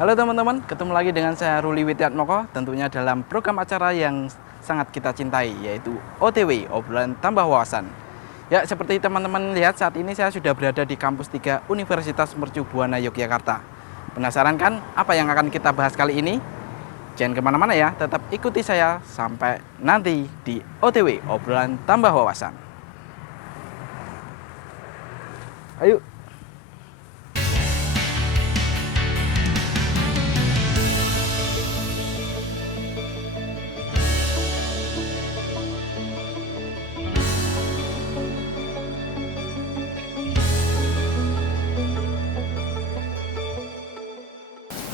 Halo teman-teman, ketemu lagi dengan saya Ruli Widiatmoko, tentunya dalam program acara yang sangat kita cintai, yaitu OTW, obrolan tambah wawasan. Ya, seperti teman-teman lihat, saat ini saya sudah berada di kampus 3 Universitas Mercu Buana Yogyakarta. Penasaran kan apa yang akan kita bahas kali ini? Jangan kemana-mana ya, tetap ikuti saya sampai nanti di OTW, obrolan tambah wawasan. Ayo.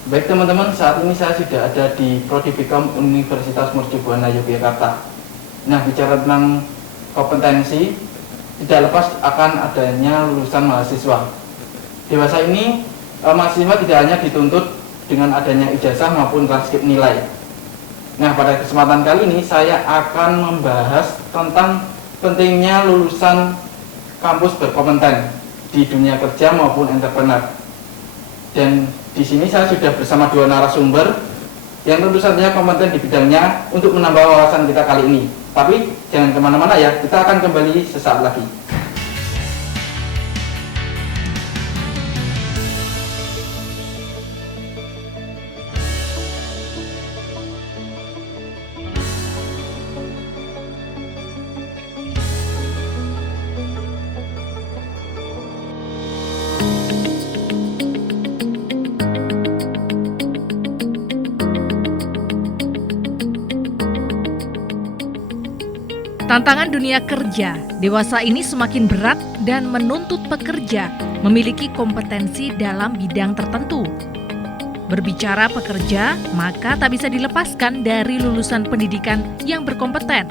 Baik teman-teman, saat ini saya sudah ada di Prodi Bikom Universitas Mercu Buana Yogyakarta. Nah, bicara tentang kompetensi, tidak lepas akan adanya lulusan mahasiswa. Dewasa ini, mahasiswa tidak hanya dituntut dengan adanya ijazah maupun transkrip nilai. Nah, pada kesempatan kali ini saya akan membahas tentang pentingnya lulusan kampus berkompeten di dunia kerja maupun entrepreneur. Dan di sini saya sudah bersama 2 narasumber yang tentu saja kompeten di bidangnya untuk menambah wawasan kita kali ini. Tapi jangan kemana-mana ya, kita akan kembali sesaat lagi. Tantangan dunia kerja dewasa ini semakin berat dan menuntut pekerja memiliki kompetensi dalam bidang tertentu. Berbicara pekerja, maka tak bisa dilepaskan dari lulusan pendidikan yang berkompeten.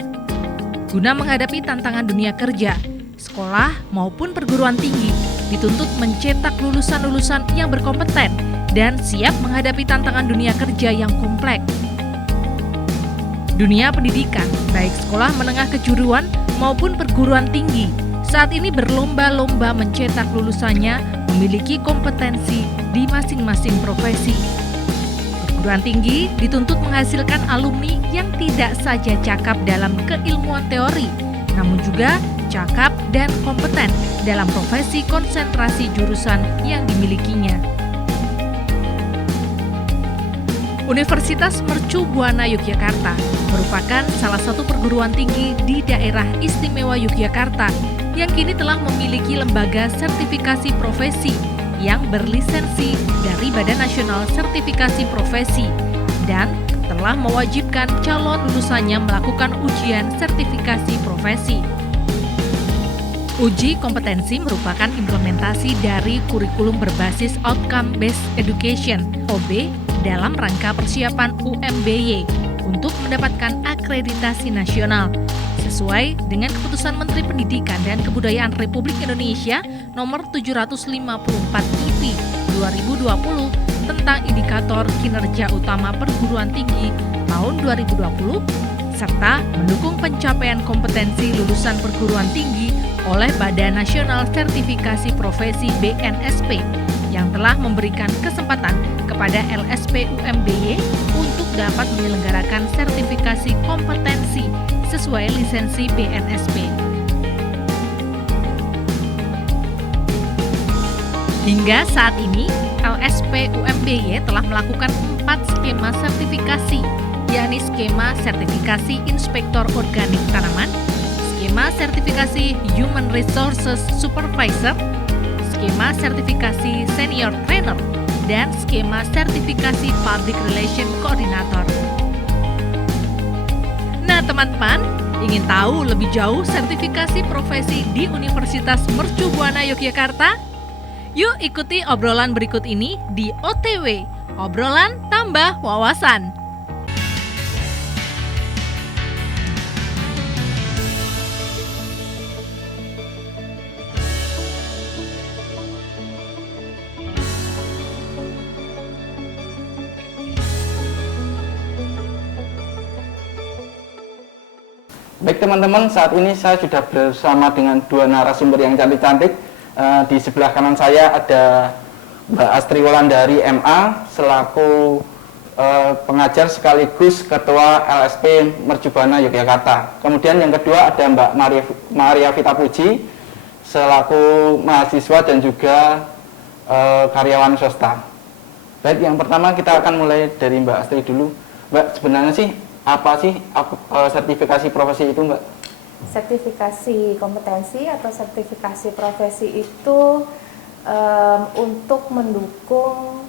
Guna menghadapi tantangan dunia kerja, sekolah maupun perguruan tinggi dituntut mencetak lulusan-lulusan yang berkompeten dan siap menghadapi tantangan dunia kerja yang kompleks. Dunia pendidikan, baik sekolah menengah kejuruan maupun perguruan tinggi, saat ini berlomba-lomba mencetak lulusannya memiliki kompetensi di masing-masing profesi. Perguruan tinggi dituntut menghasilkan alumni yang tidak saja cakap dalam keilmuan teori, namun juga cakap dan kompeten dalam profesi konsentrasi jurusan yang dimilikinya. Universitas Mercu Buana Yogyakarta merupakan salah satu perguruan tinggi di daerah istimewa Yogyakarta yang kini telah memiliki lembaga sertifikasi profesi yang berlisensi dari Badan Nasional Sertifikasi Profesi dan telah mewajibkan calon lulusannya melakukan ujian sertifikasi profesi. Uji kompetensi merupakan implementasi dari kurikulum berbasis Outcome Based Education (OB) dalam rangka persiapan UMBY untuk mendapatkan akreditasi nasional sesuai dengan Keputusan Menteri Pendidikan dan Kebudayaan Republik Indonesia Nomor 754 IP 2020 tentang indikator kinerja utama perguruan tinggi tahun 2020 serta mendukung pencapaian kompetensi lulusan perguruan tinggi oleh Badan Nasional Sertifikasi Profesi (BNSP) yang telah memberikan kesempatan kepada LSP UMBY untuk dapat menyelenggarakan sertifikasi kompetensi sesuai lisensi BNSP. Hingga saat ini, LSP UMBY telah melakukan 4 skema sertifikasi, yakni skema sertifikasi Inspektor Organik Tanaman, skema sertifikasi Human Resources Supervisor, skema sertifikasi Senior Trainer, dan skema sertifikasi Public Relation Coordinator. Nah teman-teman, ingin tahu lebih jauh sertifikasi profesi di Universitas Mercu Buana Yogyakarta? Yuk ikuti obrolan berikut ini di OTW, obrolan tambah wawasan. Baik teman-teman, saat ini saya sudah bersama dengan 2 narasumber yang cantik-cantik. Di sebelah kanan saya ada Mbak Astri Wulandari MA selaku pengajar sekaligus Ketua LSP Mercubuana Yogyakarta. Kemudian yang kedua ada Mbak Maria Vita Puji selaku mahasiswa dan juga karyawan swasta. Baik, yang pertama kita akan mulai dari Mbak Astri dulu. Mbak, sebenarnya sih apa sih sertifikasi profesi itu, Mbak? Sertifikasi kompetensi atau sertifikasi profesi itu untuk mendukung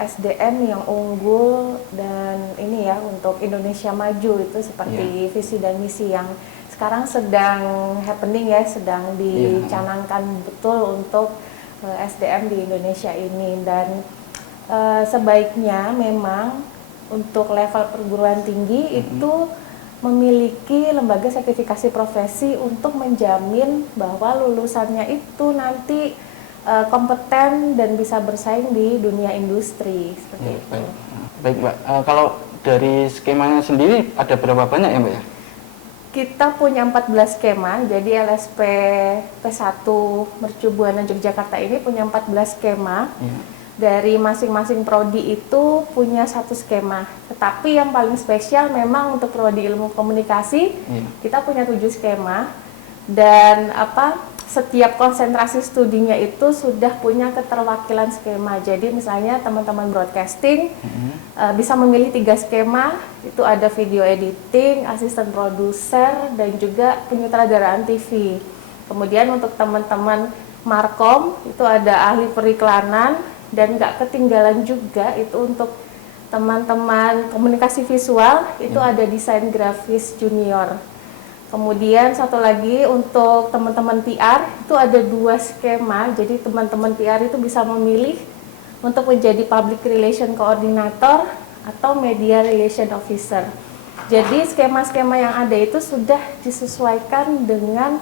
SDM yang unggul dan ini ya untuk Indonesia maju, itu seperti visi dan misi yang sekarang sedang happening ya, sedang dicanangkan betul untuk SDM di Indonesia ini. Dan sebaiknya memang untuk level perguruan tinggi itu memiliki lembaga sertifikasi profesi untuk menjamin bahwa lulusannya itu nanti kompeten dan bisa bersaing di dunia industri seperti itu. Baik Mbak, kalau dari skemanya sendiri ada berapa banyak ya Mbak ya? Kita punya 14 skema, jadi LSP P1 Mercubuana Yogyakarta ini punya 14 skema. Dari masing-masing prodi itu punya satu skema. Tetapi yang paling spesial memang untuk prodi ilmu komunikasi, kita punya 7 skema. Dan setiap konsentrasi studinya itu sudah punya keterwakilan skema. Jadi misalnya teman-teman broadcasting bisa memilih 3 skema, itu ada video editing, asisten produser, dan juga penyutradaraan TV. Kemudian untuk teman-teman markom itu ada ahli periklanan, dan nggak ketinggalan juga itu untuk teman-teman komunikasi visual itu ada desain grafis junior. Kemudian satu lagi untuk teman-teman PR itu ada 2 skema, jadi teman-teman PR itu bisa memilih untuk menjadi public relation coordinator atau media relation officer. Jadi skema-skema yang ada itu sudah disesuaikan dengan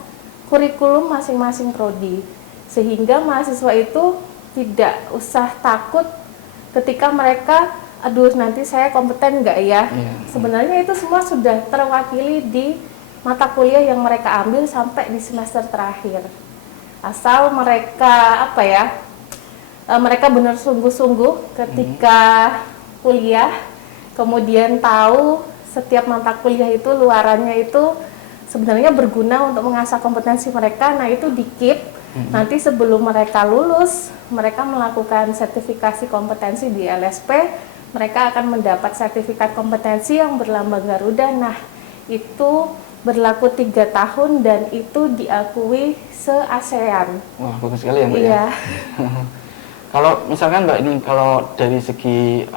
kurikulum masing-masing prodi, sehingga mahasiswa itu tidak usah takut ketika mereka, aduh nanti saya kompeten nggak ya? Sebenarnya itu semua sudah terwakili di mata kuliah yang mereka ambil sampai di semester terakhir. Asal mereka mereka benar sungguh-sungguh ketika kuliah, kemudian tahu setiap mata kuliah itu luarannya itu sebenarnya berguna untuk mengasah kompetensi mereka. Nah itu di-keep. Nanti sebelum mereka lulus, mereka melakukan sertifikasi kompetensi di LSP, mereka akan mendapat sertifikat kompetensi yang berlambang Garuda. Nah, itu berlaku 3 tahun dan itu diakui se-ASEAN. Wah, bagus sekali ya Mbak ya. Kalau misalkan Mbak ini, kalau dari segi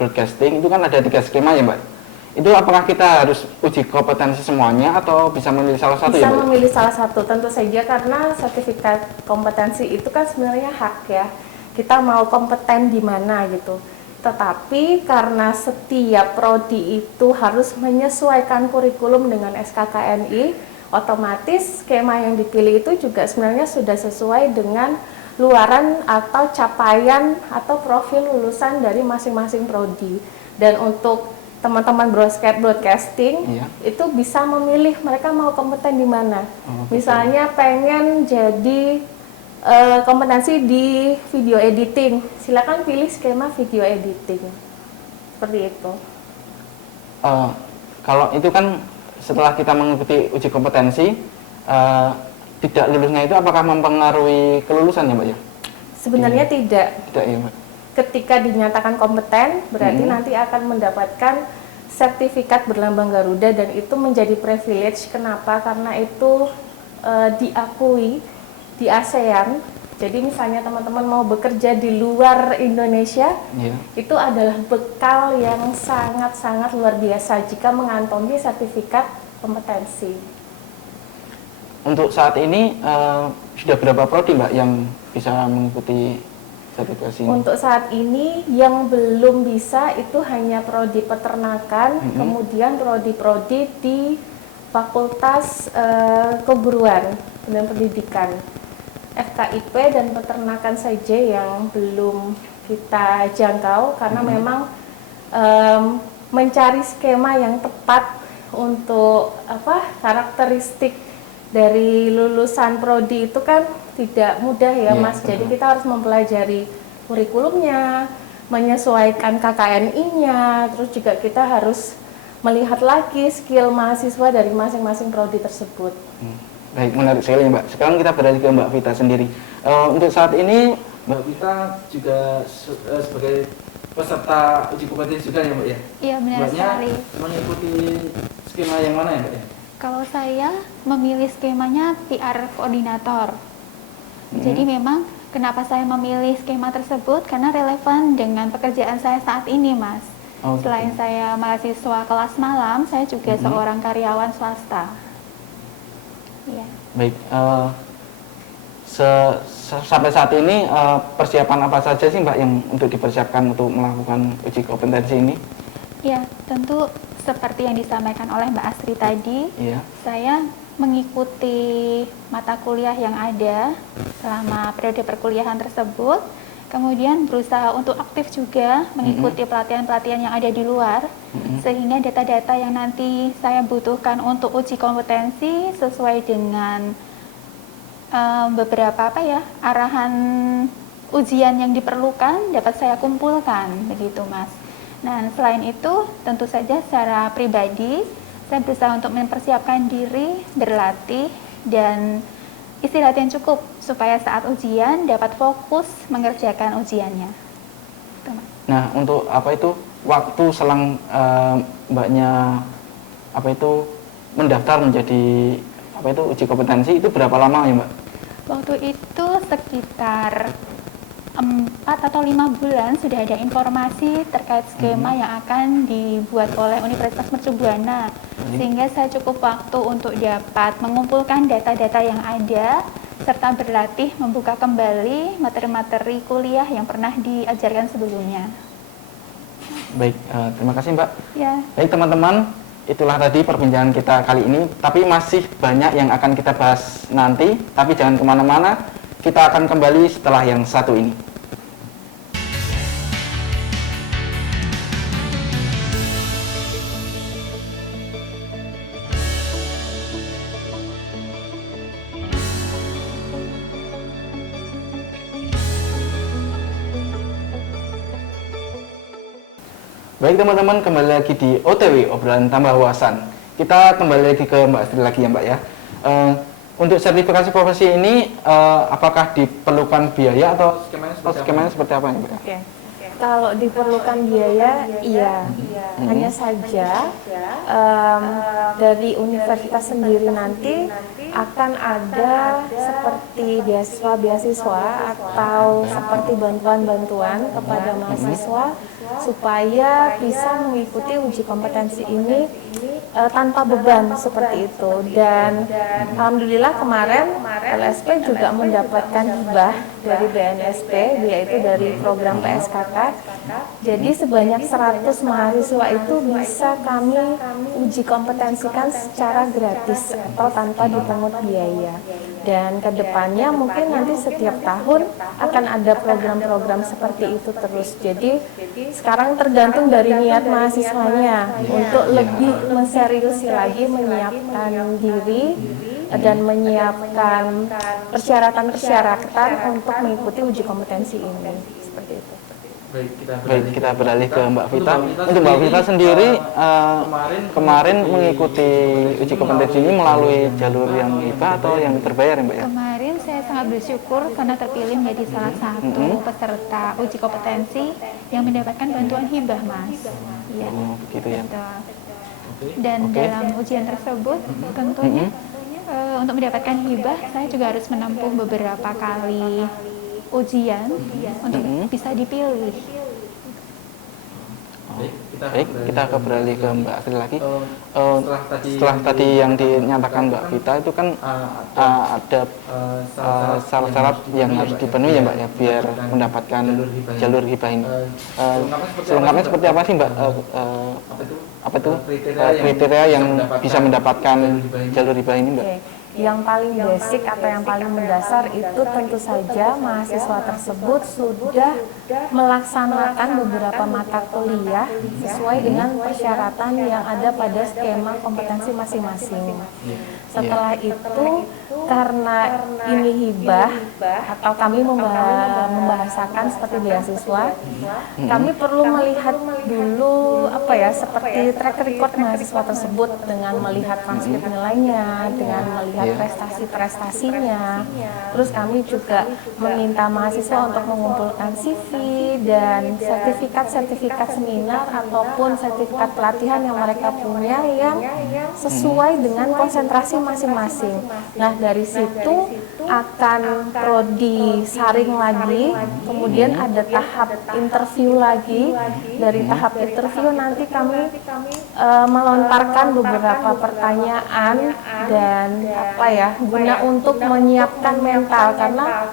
broadcasting itu kan ada 3 skema ya Mbak? Itu apakah kita harus uji kompetensi semuanya atau bisa memilih salah satu bisa ya Mbak? Bisa memilih salah satu, tentu saja, karena sertifikat kompetensi itu kan sebenarnya hak ya. Kita mau kompeten di mana gitu. Tetapi karena setiap prodi itu harus menyesuaikan kurikulum dengan SKKNI, otomatis skema yang dipilih itu juga sebenarnya sudah sesuai dengan luaran atau capaian atau profil lulusan dari masing-masing prodi. Dan untuk teman-teman broadcasting itu bisa memilih mereka mau kompeten di mana. Misalnya pengen jadi kompetensi di video editing, silakan pilih skema video editing. Seperti itu. Kalau itu kan setelah kita mengikuti uji kompetensi, tidak lulusnya itu apakah mempengaruhi kelulusan ya Mbak ya? Sebenarnya tidak. Tidak ya Mbak. Ketika dinyatakan kompeten, berarti nanti akan mendapatkan sertifikat berlambang Garuda, dan itu menjadi privilege. Kenapa? Karena itu diakui di ASEAN. Jadi misalnya teman-teman mau bekerja di luar Indonesia, itu adalah bekal yang sangat-sangat luar biasa jika mengantongi sertifikat kompetensi. Untuk saat ini sudah berapa prodi Mbak yang bisa mengikuti sertifikasi ini? Untuk saat ini yang belum bisa itu hanya prodi peternakan, kemudian prodi-prodi di Fakultas Keguruan dan Pendidikan. FKIP dan peternakan saja yang belum kita jangkau, karena memang mencari skema yang tepat untuk karakteristik dari lulusan prodi itu kan tidak mudah ya Mas. Jadi kita harus mempelajari kurikulumnya, menyesuaikan KKNI-nya, terus juga kita harus melihat lagi skill mahasiswa dari masing-masing prodi tersebut. Baik, menarik sekali Mbak. Sekarang kita beralih ke Mbak Vita sendiri. Untuk saat ini Mbak Vita juga sebagai peserta uji kompetensi juga ya Mbak ya? Iya, benar Mbaknya sekali. mengikuti skema yang mana ya Mbak ya? Kalau saya memilih skemanya PR koordinator. Jadi memang kenapa saya memilih skema tersebut karena relevan dengan pekerjaan saya saat ini, Mas. Oh, Selain saya mahasiswa kelas malam, saya juga seorang karyawan swasta. Iya. Baik, sampai saat ini persiapan apa saja sih Mbak yang untuk dipersiapkan untuk melakukan uji kompetensi ini? Ya, tentu seperti yang disampaikan oleh Mbak Astri tadi, Iya. saya mengikuti mata kuliah yang ada selama periode perkuliahan tersebut, kemudian berusaha untuk aktif juga mengikuti pelatihan-pelatihan yang ada di luar, sehingga data-data yang nanti saya butuhkan untuk uji kompetensi sesuai dengan beberapa arahan ujian yang diperlukan dapat saya kumpulkan, begitu Mas. Nah, selain itu tentu saja secara pribadi saya berusaha untuk mempersiapkan diri, berlatih, dan istirahat yang cukup supaya saat ujian dapat fokus mengerjakan ujiannya. Itu, Mas. Nah, untuk waktu selang Mbaknya mendaftar menjadi uji kompetensi itu berapa lama ya Mbak? Waktu itu sekitar 4 atau 5 bulan sudah ada informasi terkait skema yang akan dibuat oleh Universitas Mercu Buana, sehingga saya cukup waktu untuk dapat mengumpulkan data-data yang ada serta berlatih membuka kembali materi-materi kuliah yang pernah diajarkan sebelumnya. Baik, terima kasih Mbak. Ya. Baik teman-teman, itulah tadi perbincangan kita kali ini, tapi masih banyak yang akan kita bahas nanti, tapi jangan kemana-mana, kita akan kembali setelah yang satu ini. Baik teman-teman, kembali lagi di OTW, obrolan tambah wawasan. Kita kembali lagi ke Mbak Astri lagi ya Mbak ya. Untuk sertifikasi profesi ini, apakah diperlukan biaya atau skemanya seperti apa ya Mbak? Oke. Kalau diperlukan biaya, iya. Hanya saja dari universitas sendiri nanti akan ada seperti beasiswa atau seperti bantuan-bantuan kepada mahasiswa supaya bisa mengikuti uji kompetensi ini tanpa beban seperti itu. Dan alhamdulillah kemarin LSP juga mendapatkan hibah dari BNSP, yaitu dari program PSKK. Jadi sebanyak 100 mahasiswa itu bisa kami uji kompetensikan secara gratis atau tanpa dipungut biaya. Dan kedepannya mungkin nanti setiap tahun akan ada program-program seperti itu terus. Jadi sekarang tergantung dari niat mahasiswanya untuk lebih menseriusi lagi menyiapkan diri dan menyiapkan persyaratan-persyaratan untuk mengikuti uji kompetensi ini. Seperti itu. Baik, kita beralih ke Mbak Vita. Untuk Mbak Vita sendiri, kemarin mengikuti uji kompetensi ini melalui jalur yang hibah atau yang terbayar ya Mbak ya? Kemarin saya sangat bersyukur karena terpilih menjadi salah satu peserta uji kompetensi yang mendapatkan bantuan hibah, Mas. Iya. Oh, begitu ya. Betul. Dan dalam ujian tersebut tentunya untuk mendapatkan hibah saya juga harus menempuh beberapa kali ujian untuk bisa dipilih. Baik, kita akan beralih ke Mbak Astri lagi. Setelah tadi yang dinyatakan Mbak Vita itu kan ada syarat-syarat yang harus dipenuhi ya Mbak ya biar mendapatkan jalur hibah ini. Selengkapnya seperti apa sih Mbak? Apa itu kriteria yang bisa mendapatkan jalur hibah ini Mbak? Yang paling basic atau yang paling mendasar itu tentu saja mahasiswa tersebut sudah melaksanakan beberapa mata kuliah sesuai dengan persyaratan yang ada pada skema kompetensi masing-masing. Setelah itu, karena ini hibah atau kami membahasakan seperti beasiswa, kami perlu melihat dulu seperti track record mahasiswa tersebut dengan melihat transkrip nilainya, dengan melihat prestasi-prestasinya. Terus kami juga meminta mahasiswa untuk mengumpulkan CV dan sertifikat-sertifikat seminar ataupun sertifikat pelatihan yang mereka punya yang sesuai dengan konsentrasi masing-masing. Nah, dari situ akan prodi saring lagi, kemudian ada tahap interview lagi. Dari tahap interview nanti kami melontarkan beberapa pertanyaan dan guna untuk menyiapkan mental, karena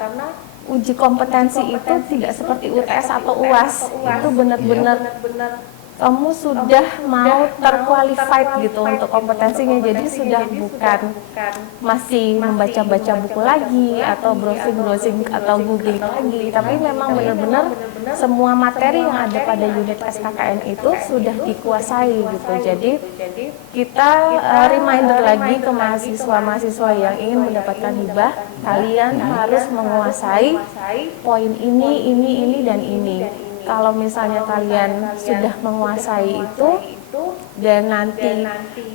uji kompetensi itu tidak seperti UTS atau UAS. Itu benar-benar kamu sudah mau terqualified gitu untuk kompetensinya, jadi sudah bukan masih membaca-baca buku lagi atau browsing-browsing atau googling lagi, tapi memang benar-benar semua materi yang ada pada unit SKKN itu sudah dikuasai gitu. Jadi kita reminder lagi ke mahasiswa-mahasiswa yang ingin mendapatkan hibah, kalian harus menguasai poin ini dan ini. Kalau misalnya kalian sudah menguasai itu dan nanti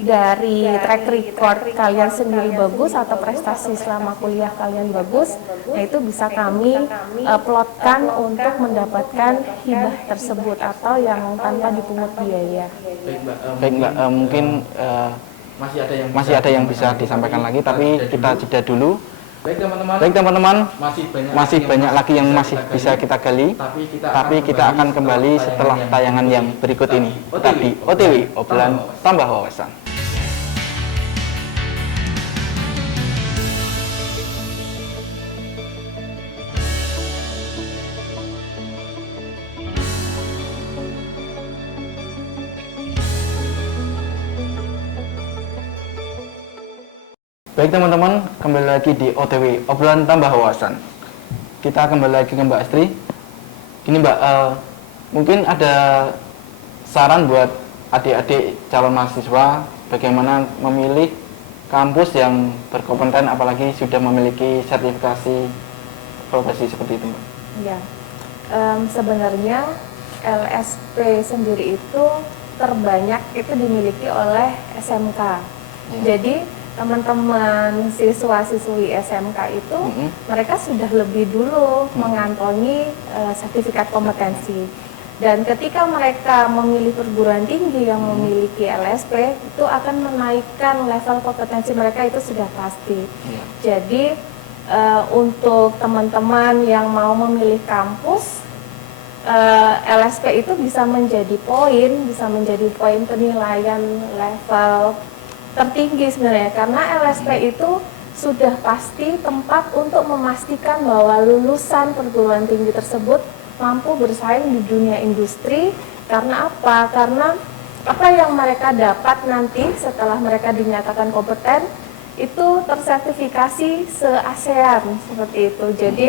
dari track record kalian sendiri bagus atau prestasi selama kuliah kalian bagus, nah itu bisa kami plotkan untuk mendapatkan hibah tersebut atau yang tanpa dipungut biaya. Baik Mbak, mungkin masih ada yang bisa disampaikan lagi, tapi kita jeda dulu. Baik teman-teman, masih banyak lagi yang masih bisa kita gali, tapi kita akan kembali setelah tayangan yang berikut ini. Tetap di OTW, obrolan tambah wawasan. Baik teman-teman, kembali lagi di OTW, obrolan tambah wawasan. Kita kembali lagi ke Mbak Astri. Gini Mbak, mungkin ada saran buat adik-adik calon mahasiswa bagaimana memilih kampus yang berkompeten, apalagi sudah memiliki sertifikasi profesi seperti itu Mbak? Ya, sebenarnya LSP sendiri itu terbanyak itu dimiliki oleh SMK. Ya. Jadi teman-teman siswa-siswi SMK itu mereka sudah lebih dulu mengantongi sertifikat kompetensi, dan ketika mereka memilih perguruan tinggi yang memiliki LSP itu akan menaikkan level kompetensi mereka, itu sudah pasti. Jadi untuk teman-teman yang mau memilih kampus, LSP itu bisa menjadi poin penilaian level tertinggi sebenarnya, karena LSP itu sudah pasti tempat untuk memastikan bahwa lulusan perguruan tinggi tersebut mampu bersaing di dunia industri. Karena apa? Karena apa yang mereka dapat nanti setelah mereka dinyatakan kompeten itu tersertifikasi se-ASEAN seperti itu. Jadi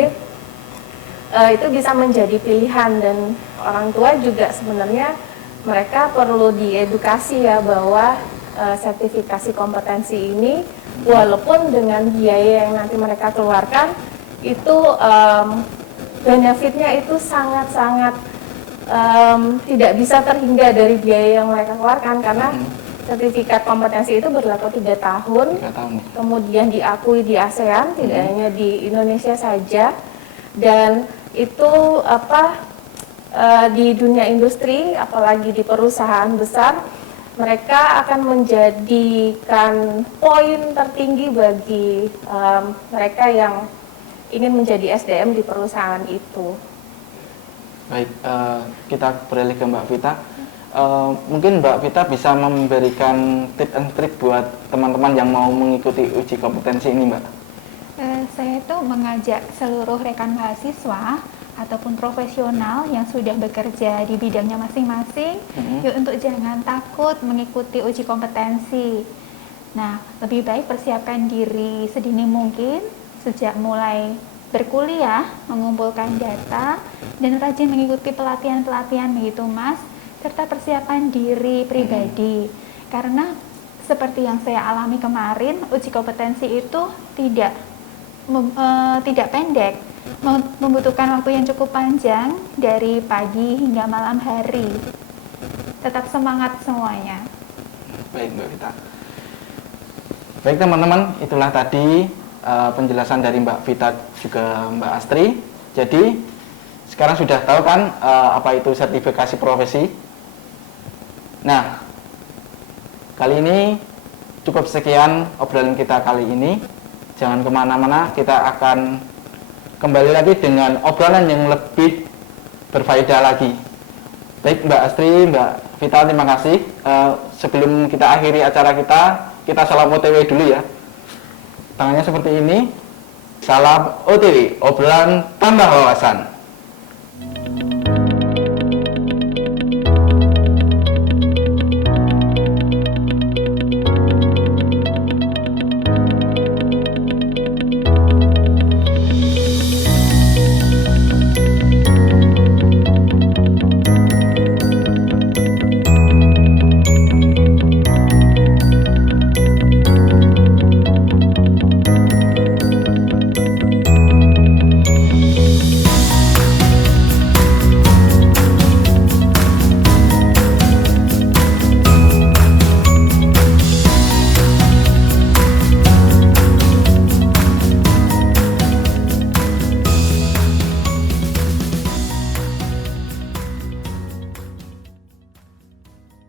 itu bisa menjadi pilihan, dan orang tua juga sebenarnya mereka perlu diedukasi ya bahwa sertifikasi kompetensi ini walaupun dengan biaya yang nanti mereka keluarkan itu benefitnya itu sangat-sangat tidak bisa terhingga dari biaya yang mereka keluarkan, karena sertifikat kompetensi itu berlaku 3 tahun, kemudian diakui di ASEAN, tidak hanya di Indonesia saja, dan itu di dunia industri apalagi di perusahaan besar mereka akan menjadikan poin tertinggi bagi mereka yang ingin menjadi SDM di perusahaan itu. Baik, kita beralih ke Mbak Vita. Mungkin Mbak Vita bisa memberikan tips and trik buat teman-teman yang mau mengikuti uji kompetensi ini Mbak. Saya itu mengajak seluruh rekan mahasiswa ataupun profesional yang sudah bekerja di bidangnya masing-masing, yuk untuk jangan takut mengikuti uji kompetensi. Nah, lebih baik persiapkan diri sedini mungkin sejak mulai berkuliah, mengumpulkan data, dan rajin mengikuti pelatihan-pelatihan begitu Mas, serta persiapan diri pribadi. Karena seperti yang saya alami kemarin, uji kompetensi itu tidak pendek, membutuhkan waktu yang cukup panjang dari pagi hingga malam hari. Tetap semangat semuanya. Baik Mbak Vita. Baik teman-teman, itulah tadi penjelasan dari Mbak Vita juga Mbak Astri. Jadi sekarang sudah tahu kan apa itu sertifikasi profesi. Nah, kali ini cukup sekian obrolan kita kali ini. Jangan kemana-mana, kita akan kembali lagi dengan obrolan yang lebih berfaedah lagi. Baik Mbak Astri, Mbak Vita, terima kasih. Sebelum kita akhiri acara kita salam OTW dulu ya. Tangannya seperti ini. Salam OTW, obrolan tambah wawasan.